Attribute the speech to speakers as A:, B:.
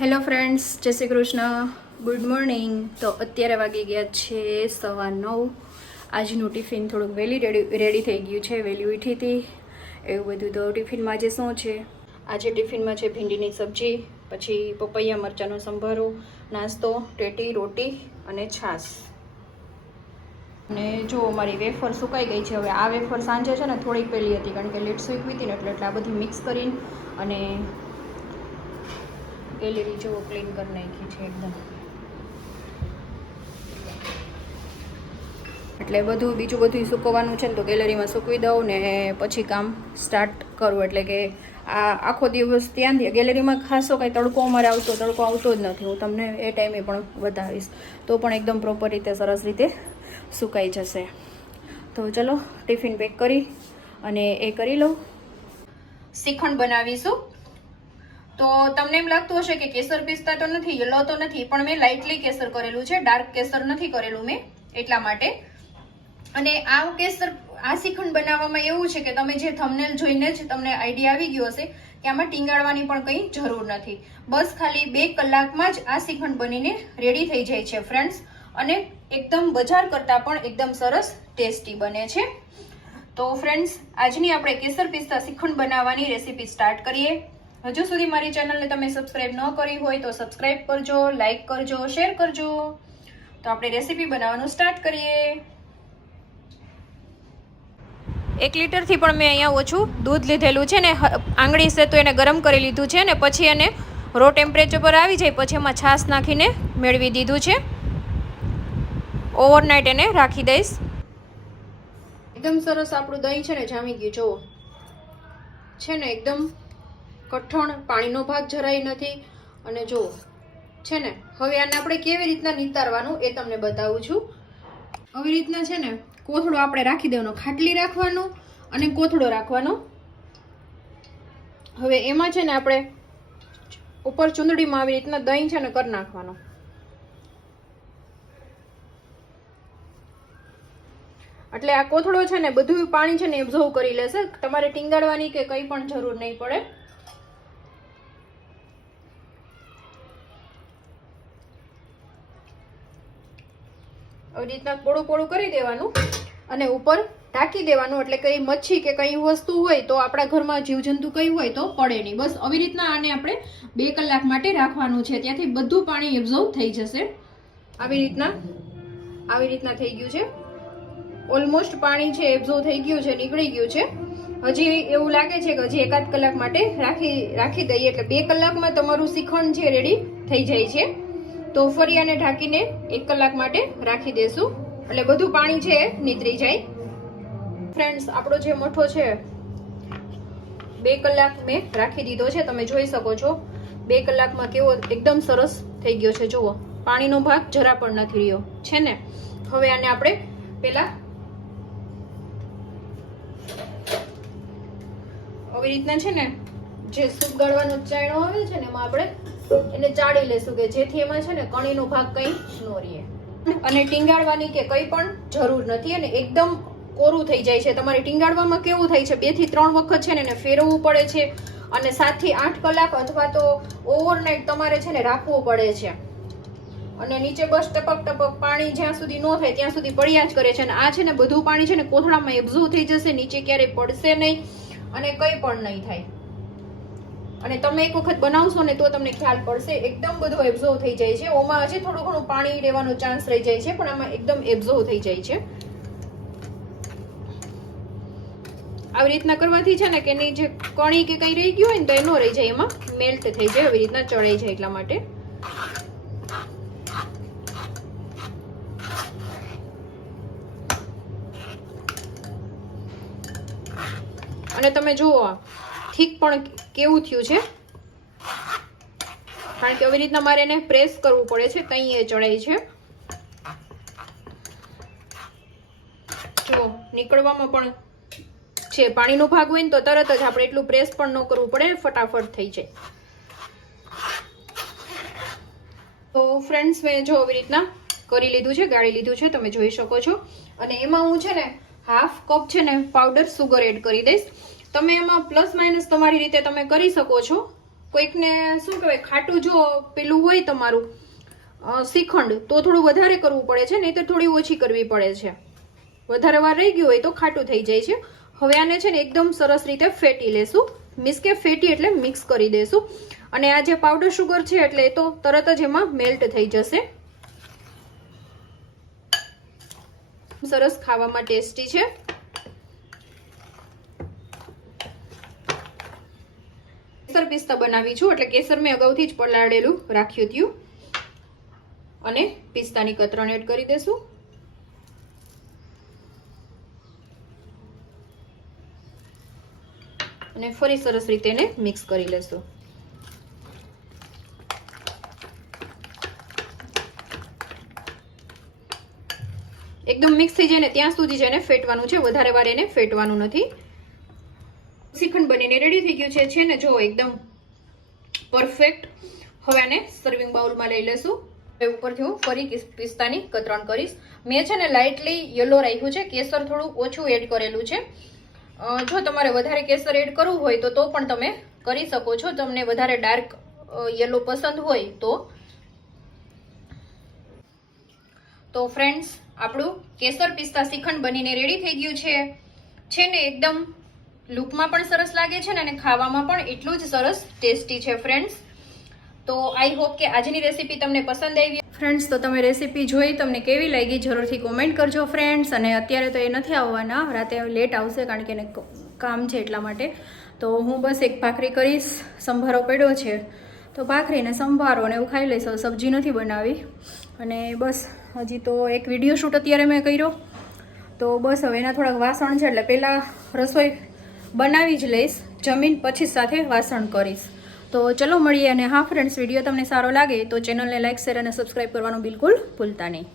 A: Hello friends, જય Shri Krishna. Good morning તો અત્યારે વાગી ગયા છે સવા નવ. આજનું ટિફિન થોડુંક વહેલી રેડી રેડી થઈ ગયું છે, વહેલી ઉઠી હતી. એવું બધું તો ટિફિનમાં આજે શું છે? આજે ટિફિનમાં છે ભીંડીની સબ્જી, પછી પપૈયા મરચાંનો સંભારો, નાસ્તો, ટેટી, રોટી અને છાશ. અને જો મારી વેફર સુકાઈ ગઈ છે, હવે આ વેફર સાંજે છે ને થોડીક પહેલી હતી, કારણ કે લેટ સૂકવી હતી ને એટલે એટલે આ બધું મિક્સ કરીને અને ગેલેરી જેવો ક્લીન કરી નાખી છે એકદમ. એટલે બધું બીજું બધું સૂકવવાનું છે ને તો ગેલેરીમાં સૂકવી દઉં ને પછી કામ સ્ટાર્ટ કરું. એટલે કે આ આખો દિવસ ત્યાં ગેલેરીમાં ખાસો કાંઈ તડકો અમારે આવતો તડકો આવતો જ નથી. હું તમને એ ટાઈમે પણ બતાવીશ તો પણ એકદમ પ્રોપર રીતે સરસ રીતે સુકાઈ જશે. તો ચલો ટિફિન પેક કરી અને એ કરી લઉં. શ્રીખંડ બનાવીશું. તો તમને એમ લાગતું હશે કે કેસર પિસ્તા તો નથી, યલો તો નથી, પણ મેં લાઇટલી કેસર કરેલું છે ડાર્ક કેસર નથી કરેલું મેં, એટલા માટે. અને આ કેસર, આ શ્રીખંડ બનાવવામાં એવું છે કે તમે જે થમનેલ જોઈને જ તમને આઈડિયા આવી ગયો હશે કે આમાં ટીંગાડવાની પણ કંઈ જરૂર નથી. બસ ખાલી બે કલાકમાં જ આ શ્રીખંડ બનીને રેડી થઈ જાય છે ફ્રેન્ડ્સ અને એકદમ બજાર કરતાં પણ એકદમ સરસ ટેસ્ટી બને છે. તો ફ્રેન્ડ્સ આજની આપણે કેસર પિસ્તા શ્રીખંડ બનાવવાની રેસીપી સ્ટાર્ટ કરીએ. હજુ સુધી મારી ચેનલને તમે સબસ્ક્રાઇબ ન કરી હોય તો સબસ્ક્રાઇબ કરજો લાઈક કરજો શેર કરજો. તો આપણે રેસીપી બનાવવાનું સ્ટાર્ટ કરીએ. એક લીટરથી પણ મેં અહીંયા ઓછું દૂધ લીધેલું છે ને આંગળી છે તો એને ગરમ કરી લીધું છે ને પછી એને રો ટેમ્પરેચર પર આવી જાય પછી એમાં છાશ નાખીને મેળવી દીધું છે. ઓવરનાઇટ એને રાખી દઈશ. એકદમ સરસ આપણું દહીં છે ને જામી ગયું જુઓ. છે ને એકદમ કઠણ પાણીનો ભાગ જરાય નથી. અને જો, છે ને, હવે આને આપણે કેવી રીતના નિતારવાનું એ તમને બતાવું છું. આવી રીતના છે ને, કોથળો આપણે રાખી દેવાનો, ખાટલી રાખવાનો અને કોથળો રાખવાનો. હવે એમાં છે ને આપણે ઉપર ચૂંદડીમાં આવી રીતના દહીં છે ને કરી નાખવાનો. એટલે આ કોથળો છે ને, બધું પાણી છે ને એબ્ઝર્વ કરી લેશે. તમારે ટીંગાડવાની કે કંઈ પણ જરૂર નહીં પડે. આવી રીતના પોળું પોળું કરી દેવાનું અને ઉપર ઢાંકી દેવાનું. એટલે કઈ મચ્છી કે કઈ વસ્તુ હોય તો આપણા ઘરમાં જીવજંતુ કઈ હોય તો પડે નહીં. બસ આવી રીતના આને આપણે બે કલાક માટે રાખવાનું છે. ત્યાંથી બધું પાણી એબ્ઝોર્વ થઈ જશે. આવી રીતના આવી રીતના થઈ ગયું છે. ઓલમોસ્ટ પાણી છે એબ્ઝોર્વ થઈ ગયું છે, નીકળી ગયું છે. હજી એવું લાગે છે કે હજી એકાદ કલાક માટે રાખી રાખી દઈએ. એટલે બે કલાકમાં તમારું શ્રીખંડ છે રેડી થઈ જાય છે. તો ફરી આને ઢાંકીને એક કલાક માટે રાખી દેશું. એટલે બધું પાણી છે નીતરી જાય. ફ્રેન્ડ્સ આપણો જે મઠો છે, બે કલાક મેં રાખી દીધો છે. તમે જોઈ શકો છો, બે કલાકમાં કેવો એકદમ સરસ થઈ ગયો છે. જુઓ, પાણીનો ભાગ જરા પણ નથી રહ્યો. છે ને? હવે આને આપણે પેલા આવી રીતના છે ને, જે સૂપ ગાળવાનો ચાયણો આવે છે ને, એમાં આપણે એને ચાળી લેશું કે જેથી એમાં છે ને કણીનો ભાગ કંઈ ન રહે. અને ટીંગાડવાની કે કંઈ પણ જરૂર નથી અને એકદમ કોરું થઈ જાય છે. તમારે ટીંગાડવામાં કેવું થાય છે? બેથી ત્રણ વખત છે ને એને ફેરવવું પડે છે અને સાતથી આઠ કલાક અથવા તો ઓવરનાઇટ તમારે છે ને રાખવું પડે છે. અને નીચે બસ ટપક ટપક પાણી જ્યાં સુધી ન થાય ત્યાં સુધી પડ્યા જ કરે છે. અને આ છે ને બધું પાણી છે ને કોથળામાં એબ્ઝો થઈ જશે, નીચે ક્યારેય પડશે નહીં અને કંઈ પણ નહીં થાય. અને તમે એક વખત બનાવશો ને તો તમને ખ્યાલ પડશે, એકદમ બધો એબ્ઝોર્વ થઈ જાય છે. ઓમાં હજી થોડું ઘણું પાણી રહેવાનો ચાન્સ રહી જાય છે, પણ આમાં એકદમ એબ્ઝોર્વ થઈ જાય છે. આવી રીતના કરવાથી છે ને કે એની જે કણી કે કંઈ રહી ગયું હોય ને તો એ ન રહી જાય, એમાં મેલ્ટ થઈ જાય, આવી રીતના ચડાઈ જાય એટલા માટે. અને તમે જુઓ થીક પણ કેવું થયું છે? કારણ કે આવી રીતના મારે એને પ્રેસ કરવું પડે છે, કઈ એ ચડાય છે. જો, નીકળવામાં પણ છે. પાણીનો ભાગ હોય ને તો તરત જ આપણે એટલું પ્રેસ પણ ન કરવું પડે, ફટાફટ થઈ જાય. તો ફ્રેન્ડ્સ મેં જો આવી રીતના કરી લીધું છે, ગાળી લીધું છે, તમે જોઈ શકો છો. અને એમાં હું છે ને હાફ કપ છે ને પાવડર સુગર એડ કરી દઈશ. તમે એમાં પ્લસ માઇનસ તમારી રીતે તમે કરી શકો છો. કોઈકને શું કહેવાય, ખાટું જો પેલું હોય તમારું શ્રીખંડ તો થોડું વધારે કરવું પડે છે નહીં તો થોડી ઓછી કરવી પડે છે. વધારે વાર રહી ગયું હોય તો ખાટું થઈ જાય છે. હવે આને છે ને એકદમ સરસ રીતે ફેટી લેશું. મીન્સ કે ફેટી એટલે મિક્સ કરી દેશું. અને આ જે પાવડર શુગર છે એટલે એ તો તરત જ એમાં મેલ્ટ થઈ જશે. સરસ ખાવામાં ટેસ્ટી છે. કેસર પિસ્તા બનાવી છું. એટલે કેસર મેં અગાઉથી જ પલાળેલું રાખ્યું હતું અને પિસ્તાની કતરણ એડ કરી દેશું. અને ફરી સરસ રીતે એને મિક્સ કરી લેશું. એકદમ મિક્સ થઈ જાય ને ત્યાં સુધી જ એને ફેટવાનું છે. વધારે વાર એને ફેટવાનું નથી. શ્રીખંડ બનીને રેડી થઈ ગયું છે. ને, જો એકદમ પરફેક્ટ હવે આને સર્વિંગ બાઉલમાં લઈ લેશું. ઉપરથી હું ફરી પિસ્તાની કતરણ કરીશ. મેં છે ને લાઇટલી યલો રાખ્યું છે. કેસર થોડું ઓછું એડ કરેલું છે. જો તમારે વધારે કેસર એડ કરવું હોય તો તો પણ તમે કરી શકો છો. તમને વધારે ડાર્ક યલો પસંદ હોય તો. તો ફ્રેન્ડ્સ આપણું કેસર પિસ્તા શ્રીખંડ બનીને રેડી થઈ ગયું છે. છે ને, એકદમ લુકમાં પણ સરસ લાગે છે ને અને ખાવામાં પણ એટલું જ સરસ ટેસ્ટી છે ફ્રેન્ડ્સ તો આઈ હોપ કે આજની રેસીપી તમને પસંદ આવી ફ્રેન્ડ્સ તો તમે રેસીપી જોઈ, તમને કેવી લાગી, જરૂરથી કોમેન્ટ કરજો ફ્રેન્ડ્સ અને અત્યારે તો એ નથી આવવાના, રાતે લેટ આવશે કારણ કે એને કામ છે એટલા માટે. તો હું બસ એક ભાખરી કરીશ, સંભારો પડ્યો છે. તો ભાખરીને સંભારો ને એવું ખાઈ લઈશ સબ્જી નથી બનાવી. અને બસ, હજી તો એક વીડિયો શૂટ અત્યારે મેં કર્યો. તો બસ હવે એના થોડાક વાસણ છે એટલે પહેલાં રસોઈ બનાવી જ લઈશ, જમીન પછી સાથે વાસણ કરીશ. તો ચલો મળીએ અને હા ફ્રેન્ડ્સ વીડિયો તમને સારો લાગે તો ચેનલને લાઇક શેર અને સબસ્ક્રાઈબ કરવાનું બિલકુલ ભૂલતા નહીં.